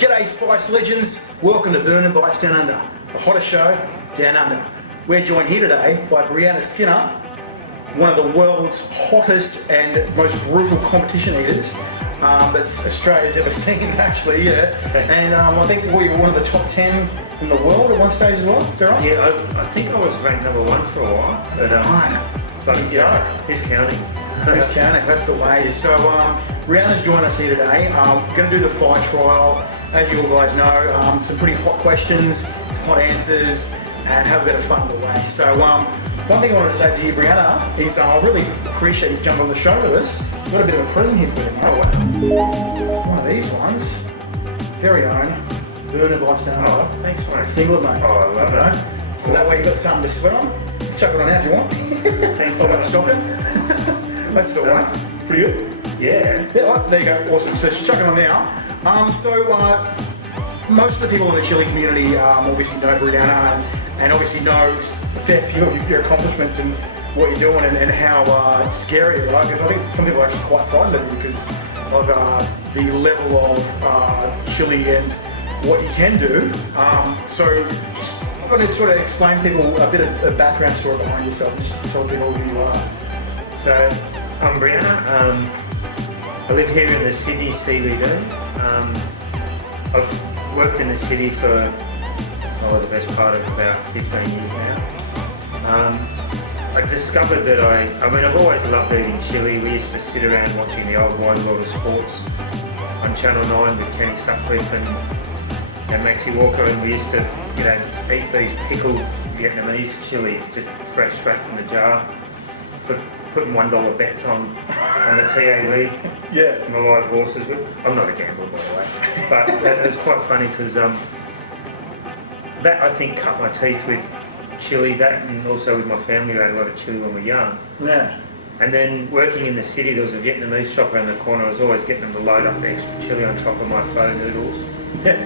G'day Spice Legends, welcome to Burnin Bites Down Under, the hottest show down under. We're joined here today by Brianna Skinner, one of the world's hottest and most brutal competition eaters that Australia's ever seen actually, yeah. And I think we were one of the top 10 in the world at one stage as well, is that right? Yeah, I think I was ranked number 1 for a while, but yeah, who's counting? Who's counting, that's the way. So Brianna's joined us here today. We're going to do the fight trial. As you all guys know, some pretty hot questions, some hot answers, and have a bit of fun on the way. So one thing I wanted to say to you, Brianna, is I really appreciate you jumping on the show with us. We've got a bit of a present here for you, mate. One of these ones, very own, Burnin Bites Down Under. Oh, thanks, mate. Singlet, mate. Oh, I love it. So that way you've got something to sweat on. Chuck it on out if you want. Thanks I'll have to stop it. That's the one. Pretty good? Yeah. Yeah, there you go. Awesome. So she's chucking on now. Most of the people in the chili community obviously know Brianna and obviously know a fair few of your accomplishments and what you're doing and how scary you are. Because I think some people are actually quite frightened of you because of the level of chili and what you can do. So just I'm going to sort of explain to people a bit of a background story behind yourself, just tell people who you are. So, I'm Brianna. I live here in the Sydney CBD. I've worked in the city for the best part of about 15 years now. I discovered that I've always loved eating chili. We used to sit around watching the old wide world of sports on Channel 9 with Kenny Sutcliffe and Maxie Walker, and we used to, eat these pickled Vietnamese chilies just fresh straight from the jar. Putting $1 bets on the TA League. Yeah. My live horses with. I'm not a gambler, by the way, but it was quite funny because that I think cut my teeth with chili. That and also with my family, we ate a lot of chili when we were young. Yeah. And then working in the city, there was a Vietnamese shop around the corner. I was always getting them to load up the extra chili on top of my pho noodles. Yeah.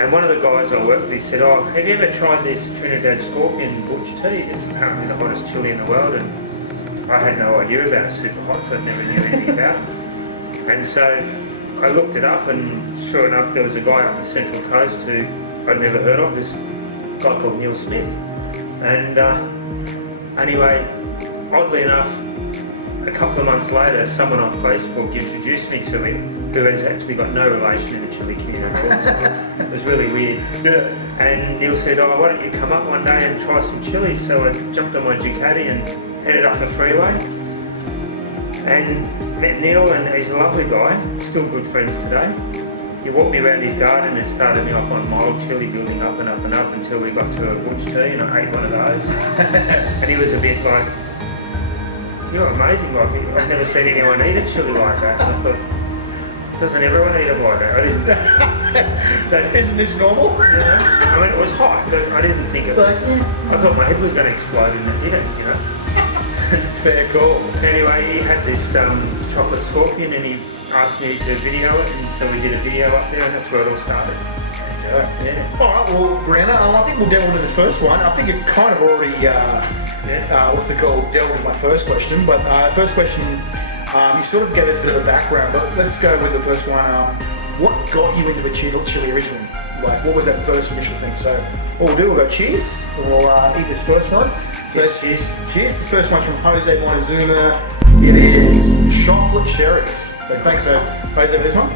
And one of the guys I worked with said, "Oh, have you ever tried this Trinidad Scorpion Butch tea? It's apparently the hottest chili in the world." And I had no idea about super hot, so I never knew anything about it. And so I looked it up, and sure enough, there was a guy up the Central Coast who I'd never heard of, this guy called Neil Smith. And anyway, oddly enough, a couple of months later, someone on Facebook introduced me to him who has actually got no relation in the chili community. It was really weird. Yeah. And Neil said, "Oh, why don't you come up one day and try some chili?" So I jumped on my Ducati and headed up the freeway and met Neil, and he's a lovely guy, still good friends today. He walked me around his garden and started me off on mild chili, building up and up and up until we got to a butch tea, and I ate one of those. And he was a bit like, "You're amazing, like I've never seen anyone eat a chili like that." And I thought, doesn't everyone eat it like that? I didn't. Isn't this normal? I mean, it was hot, but I didn't think it was. I thought my head was going to explode and it didn't, Fair call. Anyway, he had this chocolate scorpion and he asked me to video it, and so we did a video up there, and that's where it all started. Yeah. Alright, well, Brianna, I think we'll delve into this first one. I think you've kind of already, delved into my first question, but first question, you sort of gave us a bit of a background, but let's go with the first one. What got you into the chili originally? Like, what was that first initial thing? So, what we'll do, we'll go cheers, we'll eat this first one. So Yes, cheers. Cheers. This first one's from Jose Montezuma. It is chocolate cherries. So thanks for Jose for this one.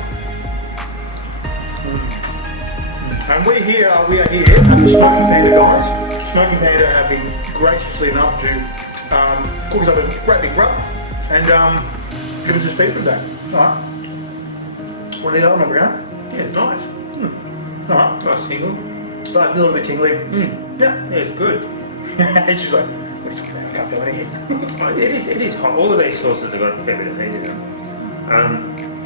And we are here at the Smoking Panda guys. Smoking Panda have been graciously enough to cook us up a great big rub and give us a speed for that. Alright. What are the other one, Brianna? Yeah, it's nice. Alright. Nice tingle. Nice, a little bit tingly. Yeah. Yeah, it's good. She's like, what are you talking about? I can't feel anything. It is hot. All of these sauces have got a fair bit of heat in them.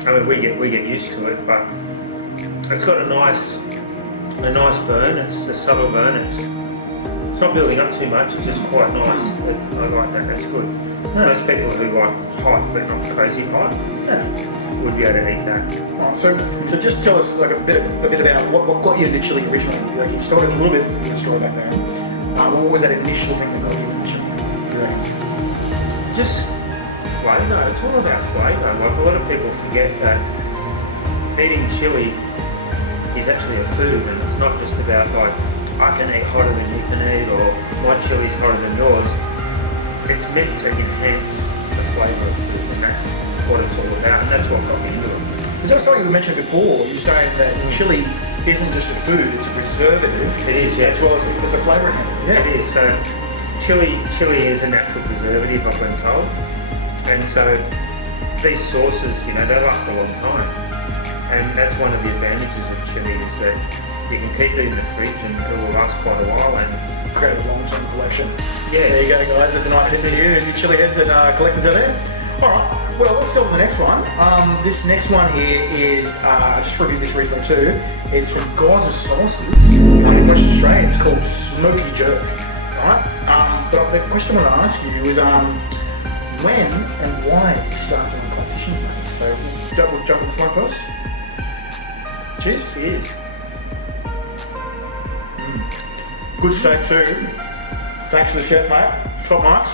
I mean, we get used to it, but it's got a nice burn. It's a subtle burn. It's not building up too much. It's just quite nice. I like that. That's good. Yeah. Most people who like hot but not crazy hot would be able to eat that. Right, so just tell us like a bit about what got you into chili originally. Like you started a little bit in the story back then. What was that initial thing that got you into chili? Just flavour. It's all about flavour. Like a lot of people forget that eating chili is actually a food, and it's not just about like I can eat hotter than you can eat, or my chili's hotter than yours. It's meant to enhance the flavour of food, and that's what it's all about, and that's what got me into it. Is that something you mentioned before? You're saying that chili isn't just a food; it's a preservative. It is, yes. As well as a flavour enhancer. Yeah. It is. So chili is a natural preservative, I've been told, and so these sauces, you know, they last a long time, and that's one of the advantages of chili is that you can keep it in the fridge and it will last quite a while and create a long-term collection. Yeah. There you go, guys. That's a nice tip to you and your chili heads and collectors out there. All right. Well, let's go on to the next one. This next one here is I just reviewed this recently too. It's from Gods of Sauces in Western Australia. It's called Smoky Jerk. Right? But the question I want to ask you is when and why did you start doing competitions, mate? So we'll jump in the smoke first. Cheers. Cheers. Good steak too. Thanks to the chef, mate. Top marks.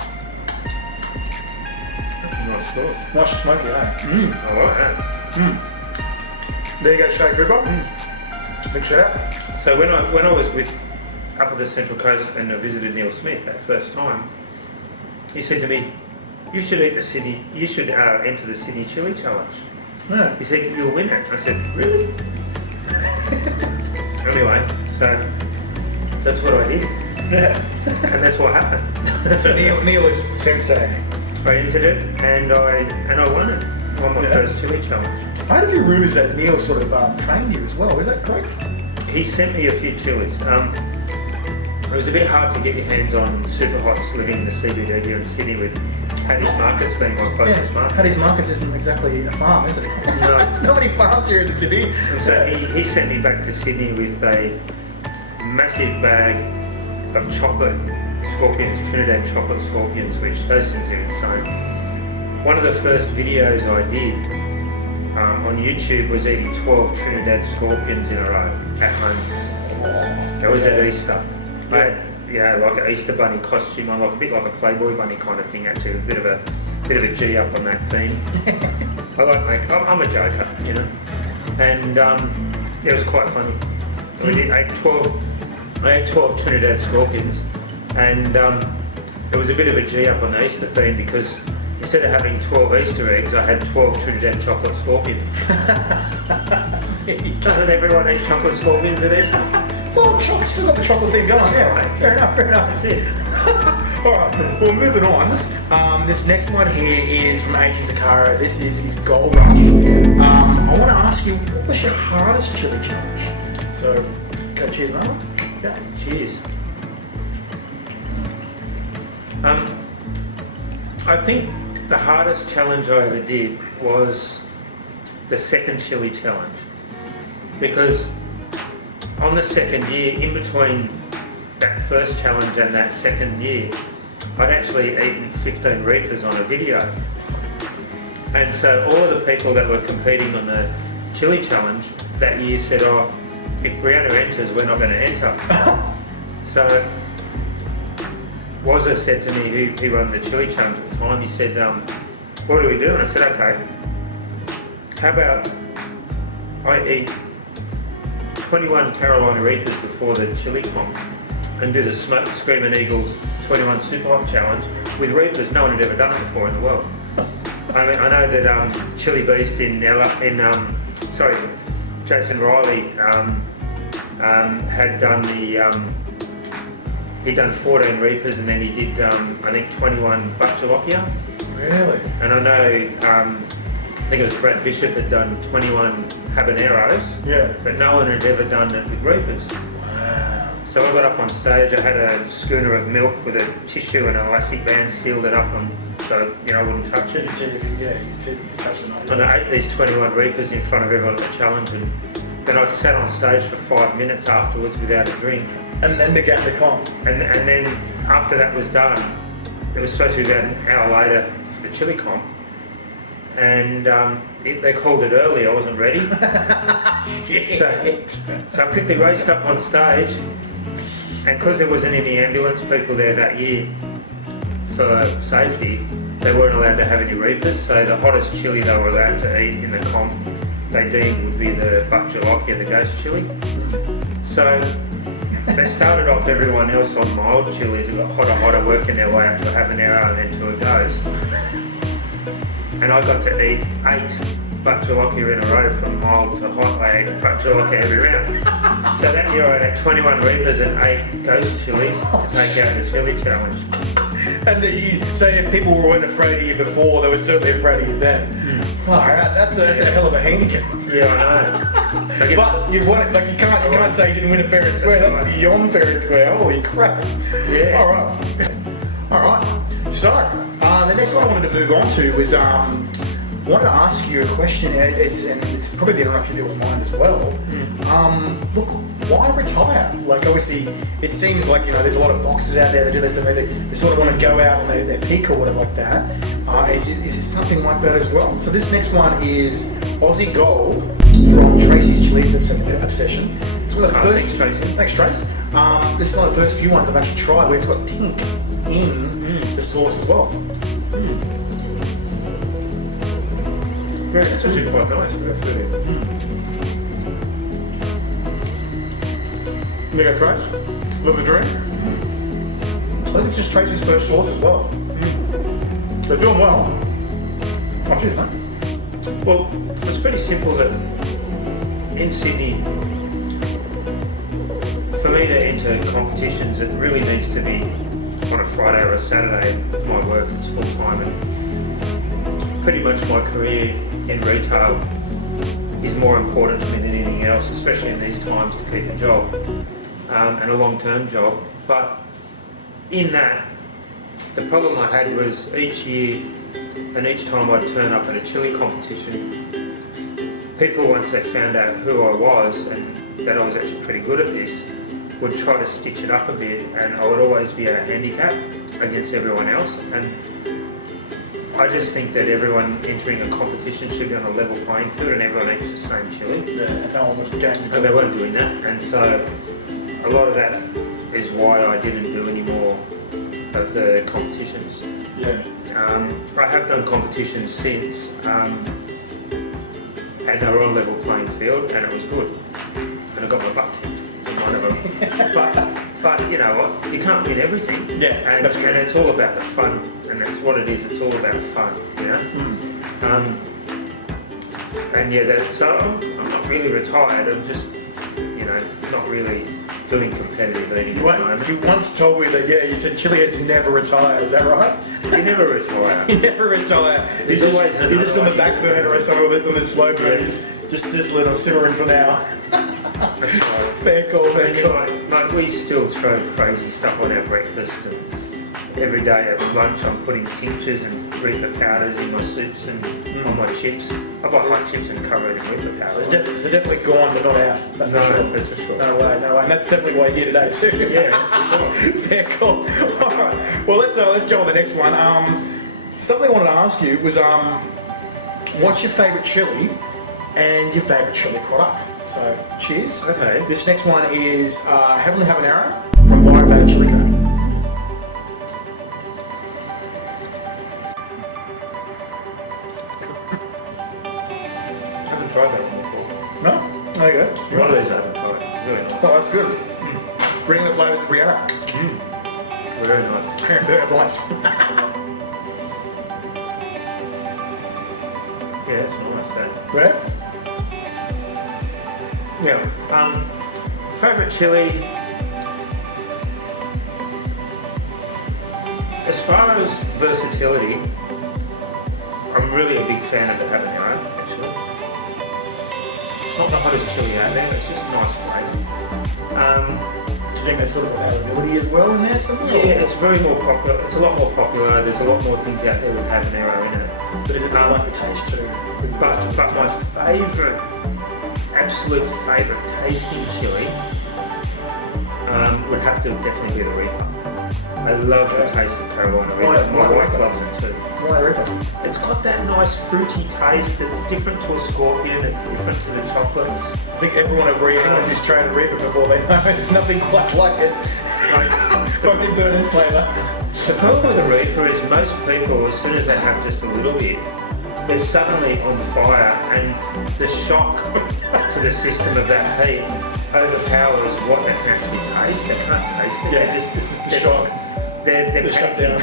That's a nice sauce. Nice and smoky, eh? I like that. There you go, Shea Cooper. Big shout out. So when I was up at the Central Coast and I visited Neil Smith that first time, he said to me, "You should enter the Sydney Chili Challenge." Yeah. He said, "You'll win it." I said, "Really?" Anyway, so that's what I did, Yeah. and that's what happened. So Neil is sensei. I entered it, and I won it. Won my first chili challenge. I had a few rumours that Neil sort of trained you as well. Is that correct? He sent me a few chilies. It was a bit hard to get your hands on super hots living in the CBD here in Sydney with Paddy's Markets being my closest market. Paddy's Markets isn't exactly a farm, is it? No. There's not many farms here in the city. And so he sent me back to Sydney with a massive bag of chocolate scorpions, Trinidad chocolate scorpions, which those things are insane. One of the first videos I did on YouTube was eating 12 Trinidad scorpions in a row at home. That was at Easter. I had, like an Easter bunny costume on, like a bit like a Playboy bunny kind of thing. Actually, a bit of a G up on that theme. I'm a joker, you know. And it was quite funny. I had 12 Trinidad scorpions, and it was a bit of a G up on the Easter theme because instead of having 12 Easter eggs, I had 12 Trinidad chocolate scorpions. Doesn't everyone eat chocolate scorpions at Easter? Well, still got the chocolate thing going. Yeah, fair enough. That's it. All right, well, moving on. This next one here is from Agent Zakara. This is Gold Rush. I want to ask you, what was your hardest chili challenge? So, go cheers, Mama. Yeah. Cheers. I think the hardest challenge I ever did was the second chili challenge, because on the second year, in between that first challenge and that second year, I'd actually eaten 15 Reapers on a video. And so all of the people that were competing on the chili challenge that year said, "Oh, if Brianna enters, we're not going to enter." So Wazza said to me, who run the chili challenge at the time, he said, "What do we do?" And I said, "Okay, how about I eat 21 Carolina Reapers before the chili comp and do the Smoke Screaming Eagles 21 Super Hot Challenge with Reapers." No one had ever done it before in the world. I mean, I know that Chili Beast Jason Riley had done he'd done 14 Reapers and then he did I think 21 Buck Jalakia. Really? And I know I think it was Brad Bishop had done 21 habaneros, Yeah. but no one had ever done it with Reapers. Wow. So I got up on stage, I had a schooner of milk with a tissue and an elastic band, sealed it up so I wouldn't touch it. You said touch it. And I ate these 21 Reapers in front of everyone at the challenge, and then I sat on stage for 5 minutes afterwards without a drink. And then began the comp. And then after that was done, it was supposed to be about an hour later for the chili comp. And they called it early, I wasn't ready. So I quickly raced up on stage, and because there wasn't any ambulance people there that year for safety, they weren't allowed to have any Reapers, so the hottest chili they were allowed to eat in the comp they deemed would be the butt jalopy and the ghost chili. So they started off everyone else on mild chilies and got hotter, working their way up to a habanero and then to a ghost. And I got to eat 8 butt jalopy in a row from mild to hot. I ate butt jalopy every round. So that year I had 21 reapers and 8 ghost chilies to take out the chili challenge. And so if people weren't afraid of you before, they were certainly afraid of you then. Alright, that's a hell of a handicap. Yeah, I know. But you've won it. Like you can't say you didn't win a fair and square. That's beyond fair and square. Holy crap! Yeah. All right. So the next one I wanted to move on to was I wanted to ask you a question. It's probably been on a few people's mind as well. Look, why retire? Like obviously, it seems like there's a lot of boxers out there that do this and they sort of want to go out on their peak or whatever like that. Is it something like that as well? So this next one is Aussie Gold from Tracy's Chili Obsession. It's one of the first. Thanks, Tracy. Thanks, Trace. This is one of the first few ones I've actually tried where it's got tink in the sauce as well. It's actually quite nice. There you go, Trace. Love the drink. I think it's just Tracy's first sauce as well. They're doing well. Oh, cheers, mate. Well, it's pretty simple that in Sydney, for me to enter competitions, it really needs to be on a Friday or a Saturday. My work is full time, and pretty much my career in retail is more important to me than anything else, especially in these times, to keep a job and a long-term job. But in that, the problem I had was each year and each time I'd turn up at a chili competition, people, once they found out who I was and that I was actually pretty good at this, would try to stitch it up a bit, and I would always be at a handicap against everyone else. And I just think that everyone entering a competition should be on a level playing field and everyone eats the same chili. Yeah, no one was game to do. And they weren't doing that, and so a lot of that is why I didn't do any more of the competitions. Yeah. I have done competitions since, and they were on level playing field, and it was good. And I got my butt kicked in one of them. but you know what? You can't win everything. Yeah, and it's all about the fun, and that's what it is. It's all about fun, you know. And yeah, so I'm not really retired. I'm just, not really doing competitive eating at the moment. You once told me that, you said chili heads never retire, is that right? You never retire. You never retire. You're just on the back burner or something on the slow burner, just sizzling or simmering for now. That's right. Fair call. Like we still throw crazy stuff on our breakfast, and every day at lunch I'm putting tinctures and reaper powders in my soups and on my chips. I buy hot chips and cover it in reaper powder. So it's definitely gone but not out. That's for sure. That's for sure. No way. And that's definitely why you're here today too. Yeah. Fair call. Alright. Well let's jump on the next one. Something I wanted to ask you was what's your favourite chili and your favourite chili product? So cheers. Okay. This next one is Heavenly Habanero from Byron Bay Chili Co. I haven't tried that one before. No? There you go. One of these I haven't tried. It's really nice. Oh, that's good. Bring the flavours to Brianna. Very nice. Nice. Yeah, that's nice. That. Where? Yeah. Favourite chili. As far as versatility, I'm really a big fan of the habanero, actually. It's not the hottest chili out there, but it's just a nice flavour. Do you think there's sort of availability as well in there? Yeah, it's very more popular. It's a lot more popular. There's a lot more things out there with habanero in it. But is it not like the taste too? But my favourite, absolute favourite tasting chili would have to definitely be the Reaper. I love the taste of Carolina Reaper. My wife loves it too. Why Reaper? It's got that nice fruity taste. It's different to a scorpion. It's different to the chocolates. I think everyone agrees anyone who's tried a Reaper before they know there's nothing quite like it. Probably BURNIN flavour. The problem with the Reaper is most people, as soon as they have just a little bit, they're suddenly on fire, and the shock to the system of that heat overpowers what they can actually taste. They can't taste it. Yeah, this is the shock. They're The shutdown.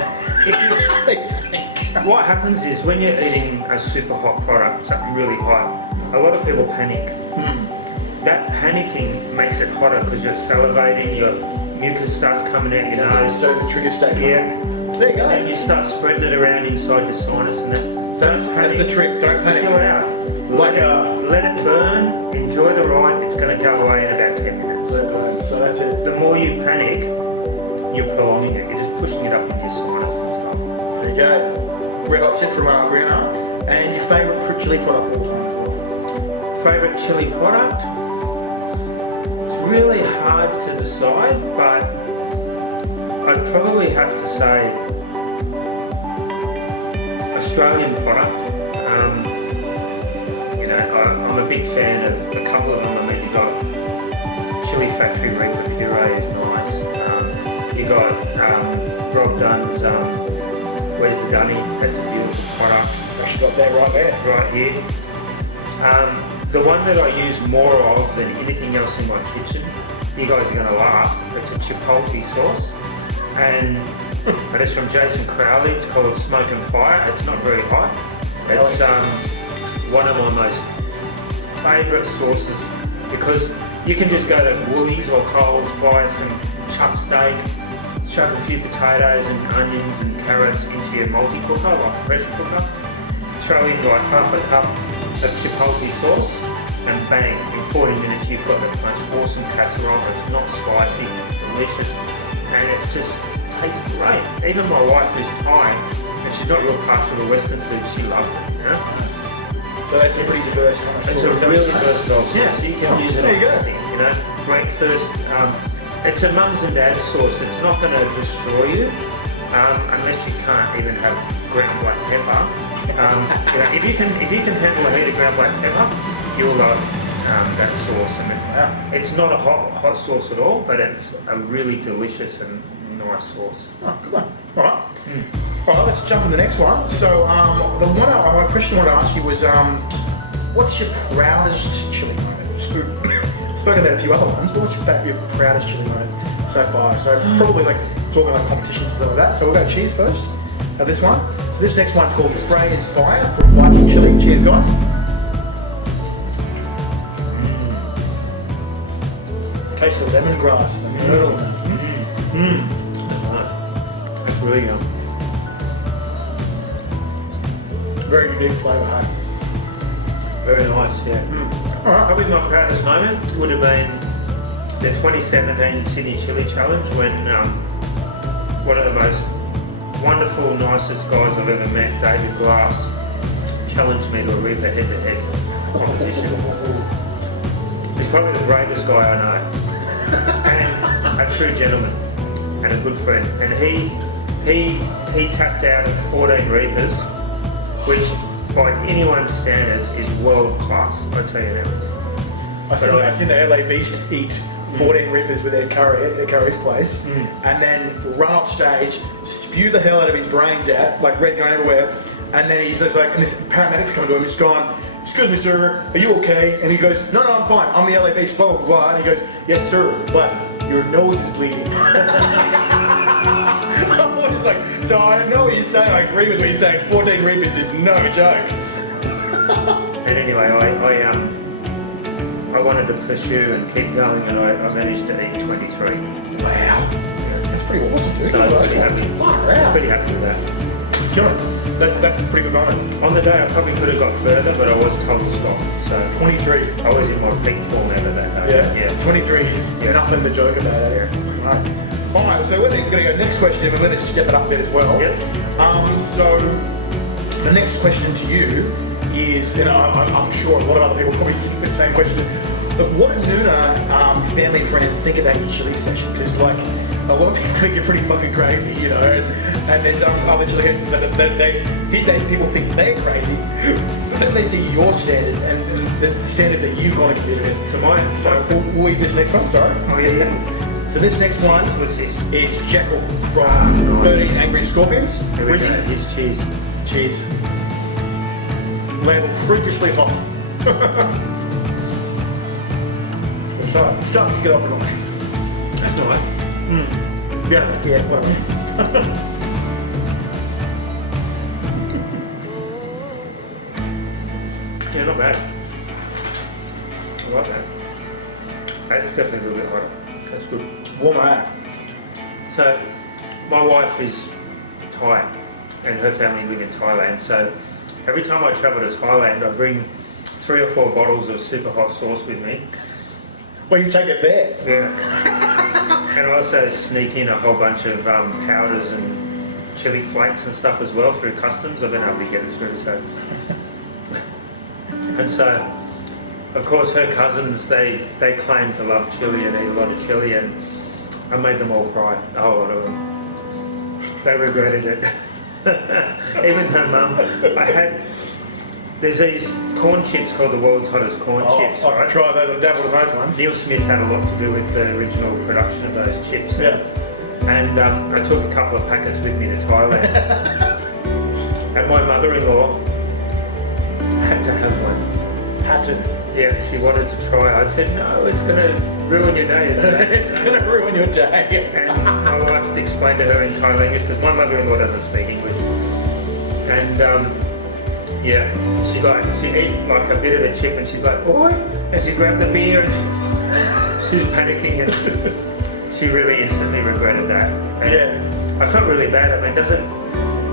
What happens is when you're eating a super hot product, something really hot, a lot of people panic. That panicking makes it hotter because you're salivating, your mucus starts coming out your nose. So the trigger state. Yeah. There you go. And you start spreading it around inside your sinus, and So that's the trick. Don't panic. Chill out. Let it burn. Enjoy the ride. It's going to go away in about 10 minutes. So that's it. The more you panic, you're prolonging it. You're just pushing it up into your sinus and stuff. There you go. Red hot tip from Brianna. And your favourite chili product of all time? Favourite chili product? It's really hard to decide, but I'd probably have to say Australian product. I'm a big fan of a couple of them. I mean, you got Chili Factory Reaper Puree is nice. You got Rob Dunn's Where's the Gunny? That's a beautiful product. Actually got that right there. Right here. The one that I use more of than anything else in my kitchen, you guys are going to laugh, it's a chipotle sauce. And it's from Jason Crowley. It's called Smoke and Fire. It's not very hot. It's one of my most favourite sauces because you can just go to Woolies or Coles, buy some chuck steak, chuck a few potatoes and onions and carrots into your multi-cooker, like a pressure cooker, throw in like half a cup of chipotle sauce, and bang, in 40 minutes you've got the most awesome casserole. It's not spicy, it's delicious, and it's just tastes great. Even my wife who's Thai, and she's not real partial to Western food, she loves it, you know? So that's a pretty diverse kind of sauce. It's a really versatile sauce. Yeah, so you can use it on anything, you know, breakfast. It's a mums and dads sauce. It's not going to destroy you unless you can't even have ground black pepper. If you can handle a heat of ground black pepper, you'll love that sauce. And it's not a hot sauce at all, but it's a really delicious and nice sauce. Oh, good one. All right. All right, let's jump in the next one. So the question I wanted to ask you was, what's your proudest chili moment? We've spoken about a few other ones, but what's your proudest chili moment so far? So probably like talking about competitions and stuff like that. So we'll go cheers first. Now this one. So this next one's called Freya's Fire from Viking Chili. Cheers, guys. Taste of lemongrass. That's nice. That's really yum. Very unique flavour, hey? Very nice, yeah. All right. Probably my proudest moment would have been the 2017 Sydney Chili Challenge when one of the most wonderful, nicest guys I've ever met, David Glass, challenged me to a Reaper head-to-head competition. He's probably the bravest guy I know, and a true gentleman, and a good friend. And he tapped out at 14 Reapers, which by anyone's standards is world class, I tell you that. I've seen the LA Beast eat 14 Reapers with their curry at Curry's place, and then run off stage, spew the hell out of his brains out, like red going everywhere, and then he's just like, and this paramedic's coming to him, he's gone, "Excuse me, sir, are you okay?" And he goes, "No, I'm fine, I'm the LA Beast, blah, blah, blah." And he goes, "Yes, sir, but your nose is bleeding." I'm always like, so I know what he's saying, I agree with what he's saying, 14 Reapers is no joke. And anyway, I wanted to pursue and keep going, and I managed to eat 23. Wow. That's pretty awesome, dude. So I was pretty happy. Wow. Pretty happy with that. Killing. That's a pretty good moment. On the day, I probably could have got further, but I was told to stop. So 23. I was in my peak form ever that day. Yeah. 23 is nothing to joke about it. Right. Alright, so we're going to go next question, we're going to step it up a bit as well. Yep. So the next question to you is, I'm sure a lot of other people probably think the same question, but what do Nuna family and friends think about your chili session? Because like a lot of people think you're pretty fucking crazy, you know, and there's other chili heads that people think they're crazy, but then they see your standard and the standard that you've got to compete in. So we'll eat this next one, sorry. Oh yeah. So this next one What's this? is Jekyll from 13 Angry Scorpions. Here we go. Here's cheese. Cheers. Labeled freakishly hot. So, starting to get up a notch. That's nice. Yeah, whatever. Yeah, not bad. I like that. That's definitely a little bit hotter. That's good. Warmer out. So, my wife is Thai, and her family live in Thailand. So, every time I travel to Thailand, I bring 3 or 4 bottles of super hot sauce with me. Well, you take it there. Yeah. And I also sneak in a whole bunch of powders and chili flakes and stuff as well through customs. I've been able to get it through. So, and so, of course, her cousins they claim to love chili and eat a lot of chili, and I made them all cry. A whole lot of them. They regretted it. Even her mum. There's these corn chips called the world's hottest corn chips. I can try those. I've dabbled in those ones. Neil Smith had a lot to do with the original production of those chips. Yeah. And I took a couple of packets with me to Thailand. And my mother-in-law had to have one. Had to. Yeah, she wanted to try. I said, no, it's going to ruin your day. It's going to ruin your day. And my wife explained to her in Thai language, because my mother-in-law doesn't speak English. And yeah, she ate like a bit of a chip, and she's like, oi! And she grabbed the beer, and she was panicking, and she really instantly regretted that. And Yeah. I felt really bad. I mean, I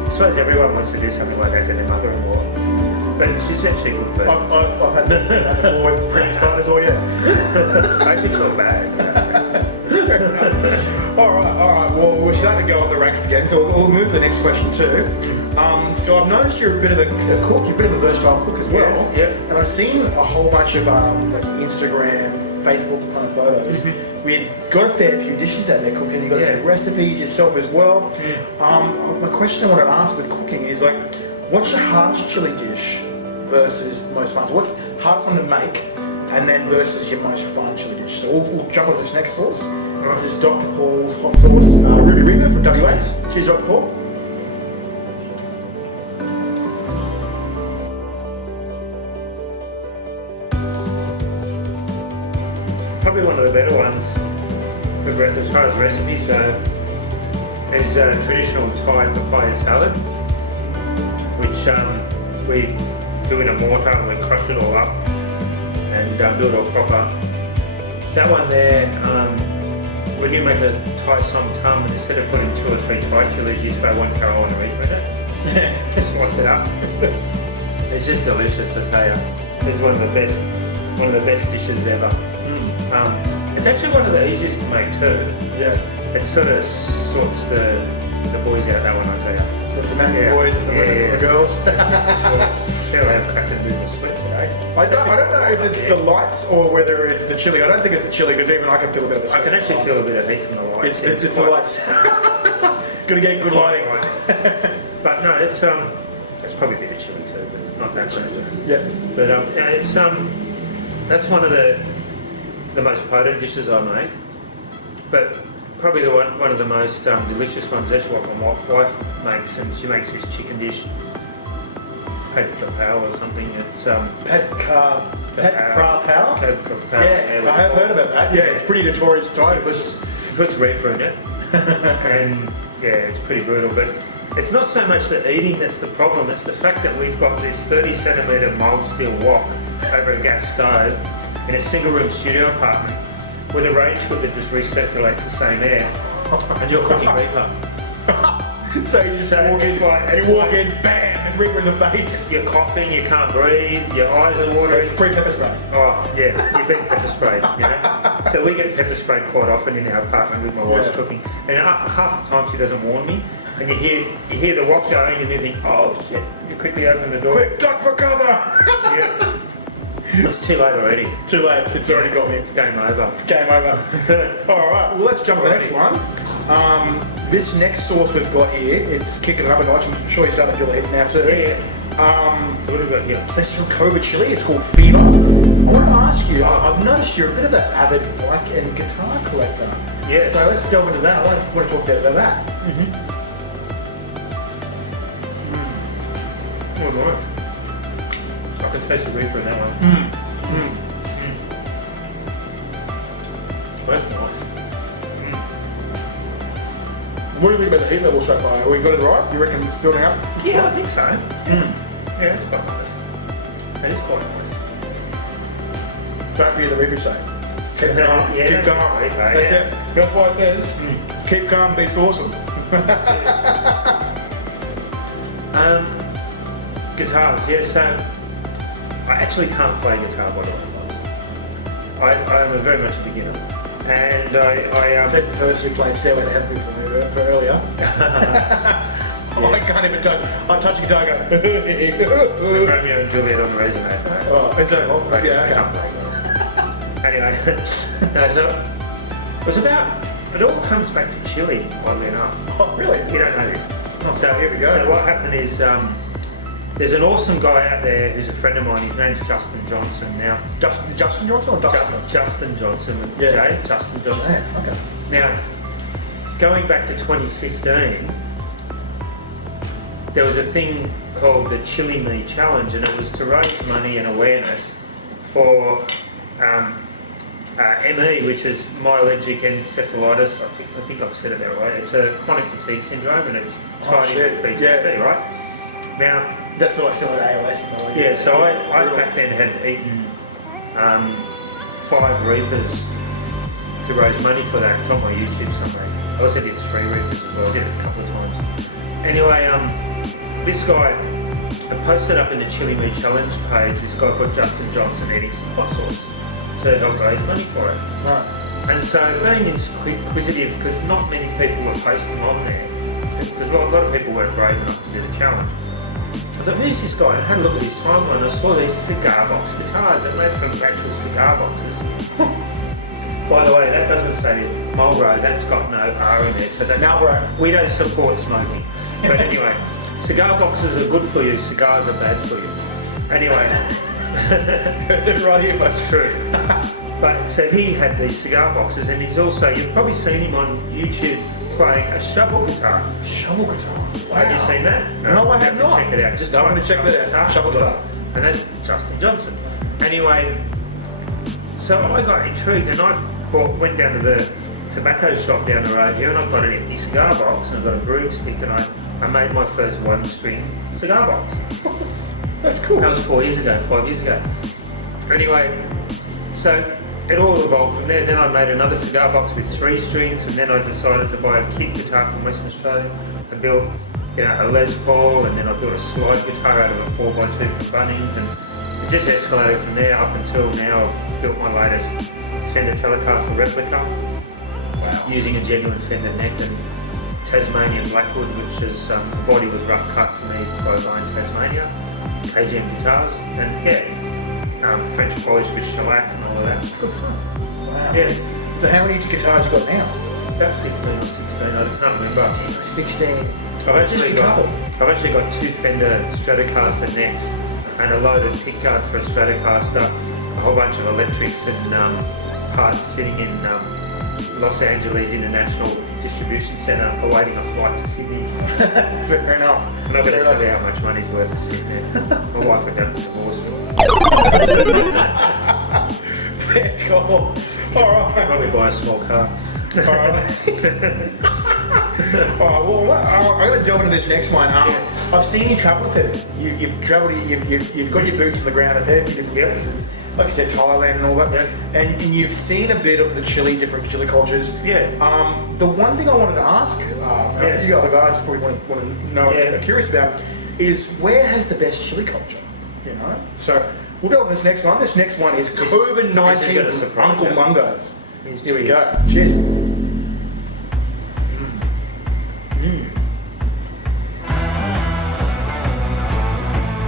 suppose everyone wants to do something like that to their mother-in-law. But she's actually a good person. I've had that before with previous partners, or yeah. I actually feel bad. All right. Well, we're starting to go up the ranks again, so we'll move to the next question too. So I've noticed you're a bit of a cook. You're a bit of a versatile cook as well. Yeah. And I've seen a whole bunch of like Instagram, Facebook kind of photos. We've got a fair few dishes out there cooking. You've got a few recipes yourself as well. My question I want to ask with cooking is like, what's your hardest chili dish versus the most fun? So what's the hardest one to make, and then versus your most fun chili dish? So we'll jump on this next sauce. This is Dr. Paul's hot sauce, Ruby Reba from WA. Cheers, Dr. Paul. Probably one of the better ones, as far as recipes go, is traditional Thai papaya salad, which we do in a mortar and we crush it all up and do it all proper. That one there, when you make a Thai som tam, instead of putting 2 or 3 Thai chilies, you throw 1 Carolina Reaper in it, slice it up. It's just delicious, I tell you. It's one of the best dishes ever. It's actually one of the easiest to make too. Yeah. It sort of sorts the boys out, that one, I tell you. So it's the man boys and the girls. Sure, I have cracked a bit of a sweat today. I don't know if it's the lights or whether it's the chili. I don't think it's the chili, because even I can feel a bit of a sweat. I can actually feel a bit of heat from the lights. It's the lights. Gotta get good lighting. But no, it's probably a bit of chili too, but not that much. Yeah. But yeah, it's that's one of the most potent dishes I make, but probably one of the most delicious ones. That's what my wife makes, and she makes this chicken dish, pad kapao or something. It's Pad krapao? Pad kapao. Yeah, I have heard about that. Yeah, it's pretty notorious Thai. She puts reaper in it, and yeah, it's pretty brutal. But it's not so much the eating that's the problem. It's the fact that we've got this 30-centimetre mild steel wok over a gas stove in a single-room studio apartment with a range hood that just recirculates the same air, and you're cooking reaper. So you just walk in, bam, and reaper in the face. You're coughing, you can't breathe, your eyes are So watering. it's free pepper spray. Oh yeah, you've been pepper sprayed, you know. So we get pepper sprayed quite often in our apartment with my wife's cooking, and half the time she doesn't warn me, and you hear the wok going, and you think, oh shit, you quickly open the door. Quick, duck for cover! Yeah. It's too late already. Too late, it's already got me. It's game over. Game over. Alright, well let's jump to the next one. This next sauce we've got here, it's kicking it up a notch. I'm sure you're starting to feel the heat now too. Yeah. So what have we got here? This is from Cobra Chili, it's called Fever. I want to ask you, I've noticed you're a bit of an avid bike and guitar collector. Yes. So let's delve into that. I want to talk a bit about that. Oh, nice. can taste the reaper in that one. That's nice. What do you think about the heat level so far? Have we got it right? You reckon it's building up? Yeah, I think so. Yeah, it's quite nice. That is quite nice. Don't forget the reaper say. Keep calm. Yeah, Keep calm. That's it. That's why it says, keep calm, be awesome. Guitars, yeah, so I actually can't play guitar by the way. I am very much a beginner. And I Says the person who played Stairway to Heaven for earlier. I can't even touch. I touch a guitar and go. Romeo and Juliet on the resume. Oh, is that? Oh, yeah, okay. Anyway, no, so it was about. It all comes back to chili, oddly enough. Oh, really? You don't know this. So here we go. So what happened is there's an awesome guy out there who's a friend of mine. His name's Justin Johnson. Now, Justin Johnson or Dustin? Justin Johnson with Yeah. J. Justin Johnson. Okay. Now, going back to 2015, there was a thing called the Chili Me Challenge, and it was to raise money and awareness for ME, which is myalgic encephalitis. I think I've said it that right. It's a chronic fatigue syndrome, and it's tied in with PTSD, right? Now, that's like similar to ALS. yeah. So I back then had eaten 5 Reapers to raise money for that. It's on my YouTube somewhere. I also did 3 Reapers as well. I did it a couple of times. Anyway, this guy I posted up in the Chili Me Challenge page. This guy called Justin Johnson eating some hot sauce to help raise money for it. Right. And so being inquisitive, because not many people were posting on there, because a lot of people weren't brave enough to do the challenge. I thought, who's this guy? And I had a look at his timeline and I saw these cigar box guitars that made from actual cigar boxes. By the way, that doesn't say Marlboro, that's got no R in there. So that's Marlboro. We don't support smoking. But anyway, cigar boxes are good for you, cigars are bad for you. Anyway. Right here, that's true. But so he had these cigar boxes, and he's also, you've probably seen him on YouTube playing a shovel guitar. Shovel guitar. Wow. Have you seen that? No, I have not. Check it out. Just I'm going to check that out. Shovel guitar. And that's Justin Johnson. Anyway, so I got intrigued, and I went down to the tobacco shop down the road here, and I got an empty cigar box, and I got a broomstick, and I made my first 1-string cigar box. That's cool. That was 5 years ago. Anyway, so it all evolved from there. Then I made another cigar box with 3 strings, and then I decided to buy a kit guitar from Western Australia. I built, a Les Paul, and then I built a slide guitar out of a 4x2 from Bunnings, and it just escalated from there up until now. I've built my latest Fender Telecaster replica, using a genuine Fender neck and Tasmanian Blackwood, which is the body was rough cut for me by buying Tasmania. KGM guitars, and French polish with shellac and all of that. Good fun. Wow. Yeah. So how many guitars you got now? About 15 or 16, I can't remember. 16. I've actually got 2 Fender Stratocaster necks and a loaded pickguard for a Stratocaster, a whole bunch of electrics and parts sitting in Los Angeles International Distribution Centre awaiting a flight to Sydney. Fair enough. I'm not going to tell you how much money's worth of sitting there. My wife would have to divorce me. Fair call. Alright. Probably buy a small car. Alright, well, I'm going to delve into this next one. I've seen you travel a fair bit. You've travelled, you've got your boots on the ground a fair few different places. Like you said, Thailand and all that. Yeah. And you've seen a bit of the different chili cultures. Yeah. The one thing I wanted to ask, and a few other guys probably want to know, are curious about, is where has the best chili culture? So we'll go on this next one. This next one is COVID-19 from Uncle Mungo's. Here we go. Cheers.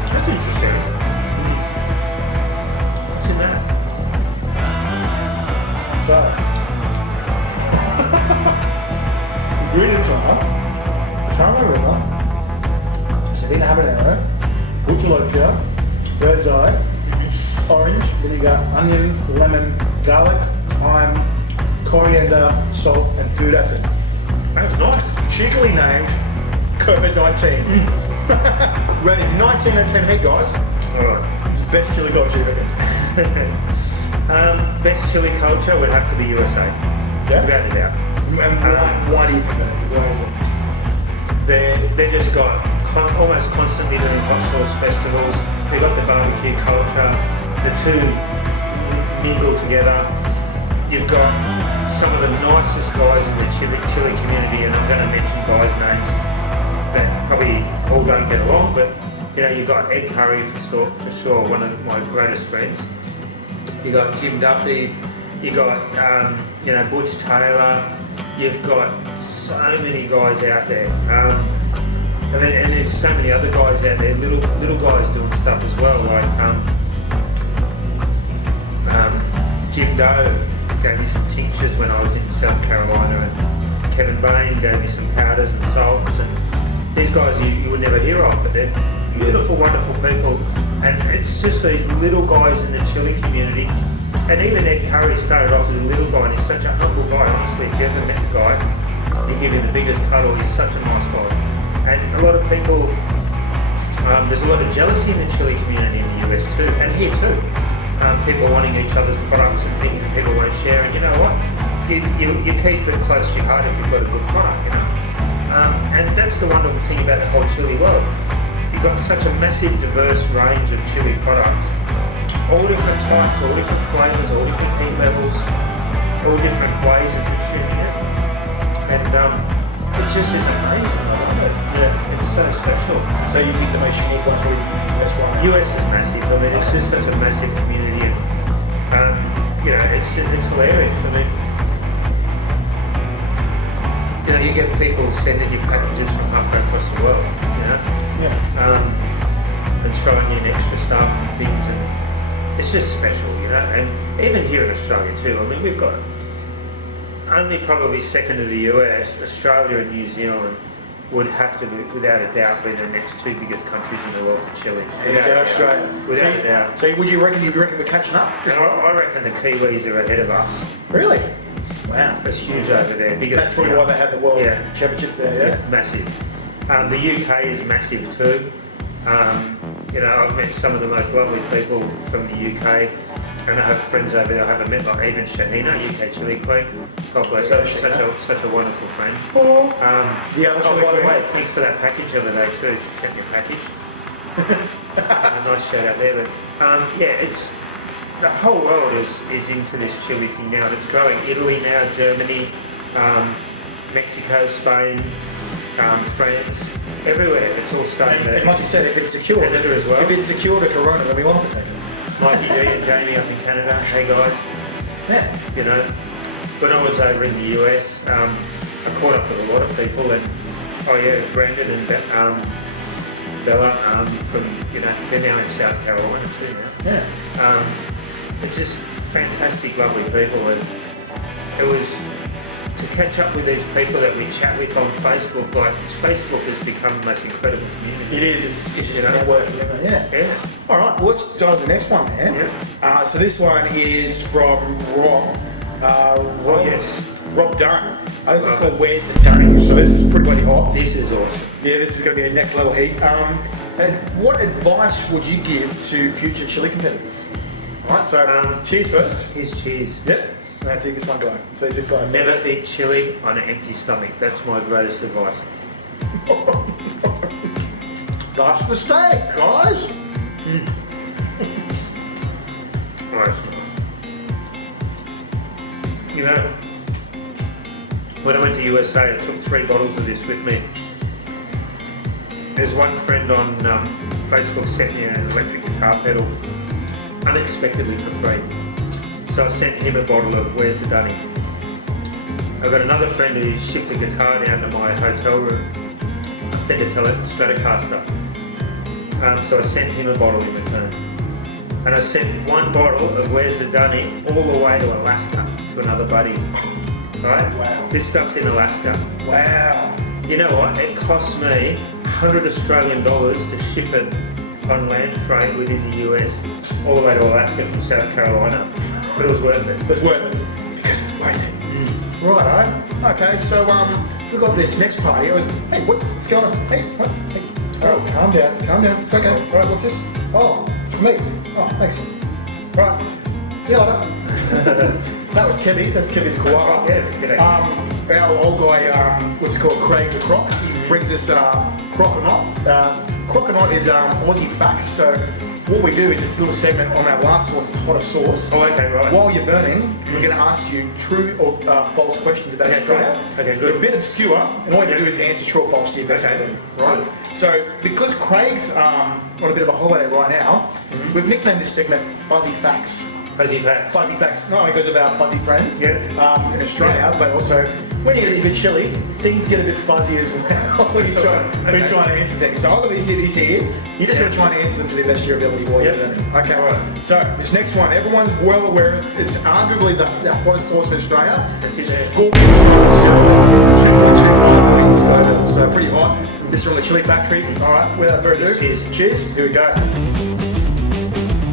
That's interesting. What's in that? So, ingredients are Tama River, Sabina habanero, Butchalokia, bird's eye, orange, vinegar, onion, lemon, garlic, thyme, coriander, salt, and food acid. That's nice. Cheekily named COVID-19. Ready? 19 out of 10 heat, guys. Alright. Best chili culture, you reckon? Best chili culture would have to be USA. Yeah? Without a doubt. And why do you think that? Why is it? They just got almost constantly doing hot sauce festivals. They got the barbecue culture. The two mingle together. You've got some of the nicest guys in the chili community, and I'm going to mention guys' names that probably all don't get along, but you know, you've got Ed Curry for sure, one of my greatest friends. You got Jim Duffy. You got you know, Butch Taylor. You've got so many guys out there, and there's so many other guys out there. Little guys doing stuff as well, like Jim Doe gave me some tinctures when I was in South Carolina, and Kevin Bain gave me some powders and salts, and these guys you would never hear of, but they're beautiful, wonderful people, and it's just these little guys in the chili community. And even Ed Curry started off as a little guy, and he's such a humble guy. Honestly, if you ever met the guy, he'll give you the biggest cuddle. He's such a nice guy. And a lot of people, there's a lot of jealousy in the chili community in the US too, and here too. People wanting each other's products and things, and people won't share. And you know what? You keep it close to your heart if you've got a good product, you know. And that's the wonderful thing about the whole chili world. You've got such a massive, diverse range of chili products. All different types, all different flavours, all different heat levels, all different ways of consuming it. And it just is amazing, I love it. Yeah, it's so special. So you think the most unique ones were the US one? US is massive. I mean, it's just such a massive community. And, you know, it's hilarious. I mean, you know, you get people sending you packages from halfway across the world, you know? Yeah. And throwing in extra stuff and things. And it's just special, you know, and even here in Australia too. I mean, we've got only probably second to the US, Australia and New Zealand would have to be, without a doubt, be the next two biggest countries in the world for chili. Yeah, Australia. Without a doubt. So would you reckon we're catching up? And I reckon the Kiwis are ahead of us. Really? Wow. It's huge over there. Bigger, That's probably why they had the World Yeah. Championships there, yeah? Massive. The UK is massive too. You know, I've met some of the most lovely people from the UK, and I have friends over there I haven't met, like even Shahina, UK chili queen. God bless her, such a wonderful friend. The other chili by the queen. way, thanks for that package the other day too. She sent me a package. A nice shout out there, but yeah, it's the whole world is into this chili thing now. And it's growing. Italy now, Germany, Mexico, Spain. France, everywhere, it's all starting to... And like you said, if it's secure, Canada as well. If it's secure to Corona, then we want it. Mikey D and Jamie up in Canada, hey guys. Yeah. You know, when I was over in the US, I caught up with a lot of people, and Brandon and Bella from, you know, they're now in South Carolina too now. Yeah. It's just fantastic, lovely people, and it was... to catch up with these people that we chat with on Facebook, like Facebook has become the most incredible community. It is, it's just a network, yeah. All right, well, let's dive to the next one, man. Yeah. So this one is from Rob. Rob Dunn. This one's called Where's the Dunny? So this is pretty bloody hot. This is awesome. Yeah, this is going to be a next level heat. And what advice would you give to future chili competitors? All right, so cheers first. Here's cheers. Yep. That's it, this one guy. So there's this guy. Never first. eat chili on an empty stomach. That's my greatest advice. That's the steak, guys. Nice. You know, when I went to USA, I took 3 bottles of this with me. There's one friend on Facebook sent me an electric guitar pedal unexpectedly for free. So I sent him a bottle of Where's the Dunny. I've got another friend who shipped a guitar down to my hotel room, a Fender Stratocaster. So I sent him a bottle in return. And I sent one bottle of Where's the Dunny all the way to Alaska to another buddy. Right? Wow. This stuff's in Alaska. Wow. You know what? It cost me 100 Australian dollars to ship it on land freight within the US all the way to Alaska from South Carolina. But it was worth it. It's worth it. Because it's worth it. Right, okay, so we've got this next party. Hey, what's going on? Hey, what? Hey, oh, calm down, it's okay. All right, what's this? Oh, It's for me. Oh, thanks. Right. See you later. That was Kevy. That's Kevy the koala. Yeah, our old guy, what's it called, Craig the Croc, he brings us Croconaut. Croconaut is Aussie facts. So what we do is this little segment on our last sauce, hottest sauce. Oh, okay, right. While you're burning, we're going to ask you true or false questions about Australia. Okay, good. They're a bit obscure, and all you have to do is answer true or false to your best ability, right? So because Craig's on a bit of a holiday right now, we've nicknamed this segment Fuzzy Facts. Fuzzy facts. Fuzzy facts, not only because of our fuzzy friends Yeah. in Australia, but also when you get a bit chilly, things get a bit fuzzy as well when you're trying to answer things. So I've got these here. You just got to try and answer them to the best of your ability while you're learning. Okay, Alright. So this next one, everyone's well aware it's arguably the hottest sauce in Australia. That's it there. Scorpion steroids, 2.25 points, so pretty hot. This is from the chili factory. Alright, without further ado, cheers. Here we go.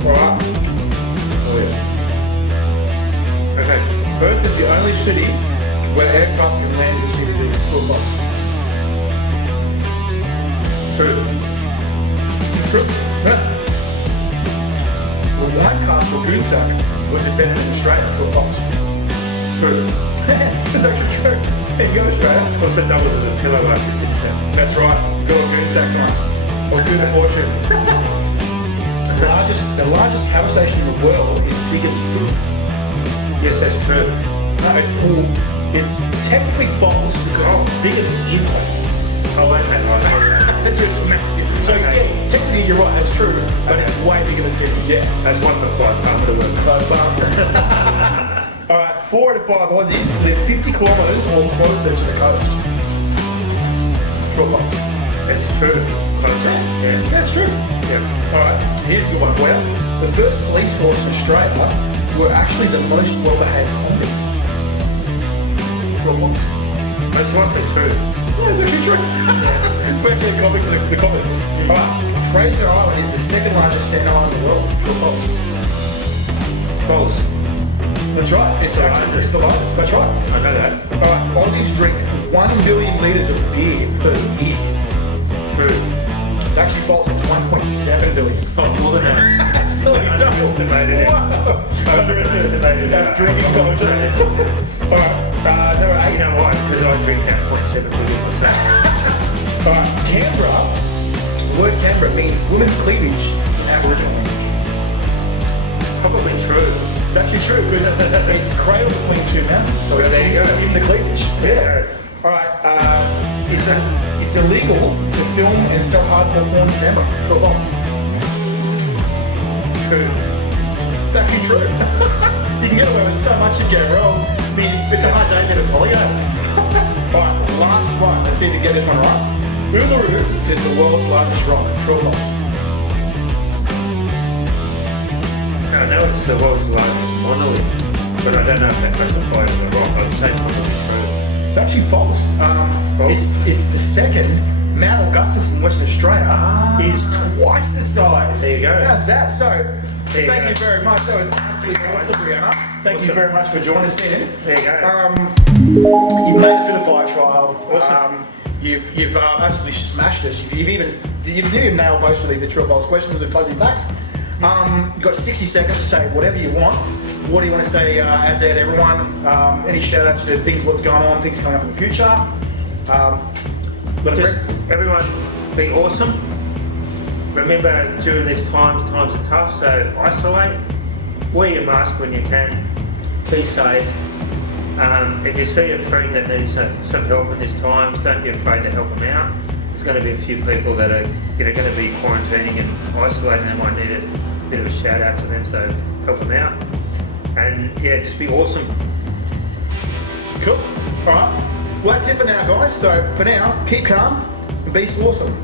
Alright. Okay. Perth is the only city where aircraft can land in CBD. True or false? True. True. Yeah. Well, wine castle Goonsack was invented in Australia. True or false? True. That's actually true. There you go, Australia. Also doubles as a pillow after this. That's right. Go on Goonsack once. Or good fortune. The largest cattle station in the world is bigger than Sydney. Yes, that's true. No, it's technically false because bigger than Israel. Oh, wait, right. That's just massive. So yeah, technically you're right, that's true, but it's way bigger than Sydney. Yeah. That's one for Clive Palmer to work. Alright, 4 out of 5 Aussies live 50 kilometres or closer to the coast. True or false? That's true. Closer. Yeah. That's true. Yeah. Alright, here's a good one for you. The first police force in Australia were actually the most well-behaved convicts. True or false? That's one for true. Yeah, it's actually true. Especially the convicts and the convicts. Alright, Fraser Island is the second largest sand island in the world. True or false? False. That's right. It's the largest. That's right. I know that. Alright, Aussies drink 1 billion litres of beer per year. True. It's actually false. It's 1.7 billion. Oh, more than that. That's still Underestimated it. Underestimated it. Drinking culture. Alright, number 8. You know why? Because I drink now 0.7 million myself. Alright, Canberra. The word Canberra means women's cleavage in Aboriginal. Probably true. It's actually true because it's cradled between two mountains. So there you go. in the cleavage. Yeah. Alright, it's illegal to film and sell hardcore porn in Canberra. True or false? True. It's actually true. You can get away with so much in Canberra. It's a hard day to get a polygo. Alright, last one. Let's see if you get this one right. Uluru is the world's largest rock. True or false? I know it's the world's largest monolith, but I don't know if that classifies as a rock. I'd say probably true. It's actually false. It's the second. Mount Augustus in Western Australia is twice the size. There you go. How's that? So, thank go. you very much. That was absolutely awesome, Brianna. Thank you very much for joining us in. There you go. You made it through the fire trial. Awesome. You've absolutely smashed this. You've even nailed most of the true or false questions and fuzzy facts. You've got 60 seconds to say whatever you want. What do you want to say out to everyone? Any shout outs to things, what's going on, things coming up in the future? Just everyone be awesome. Remember during this times are tough, so isolate. Wear your mask when you can. Be safe. If you see a friend that needs some help in these times, don't be afraid to help them out. There's going to be a few people that are going to be quarantining and isolating. They might need a bit of a shout out to them, so help them out. And yeah, just be awesome. Cool. All right. Well, that's it for now, guys. So for now, keep calm and be awesome.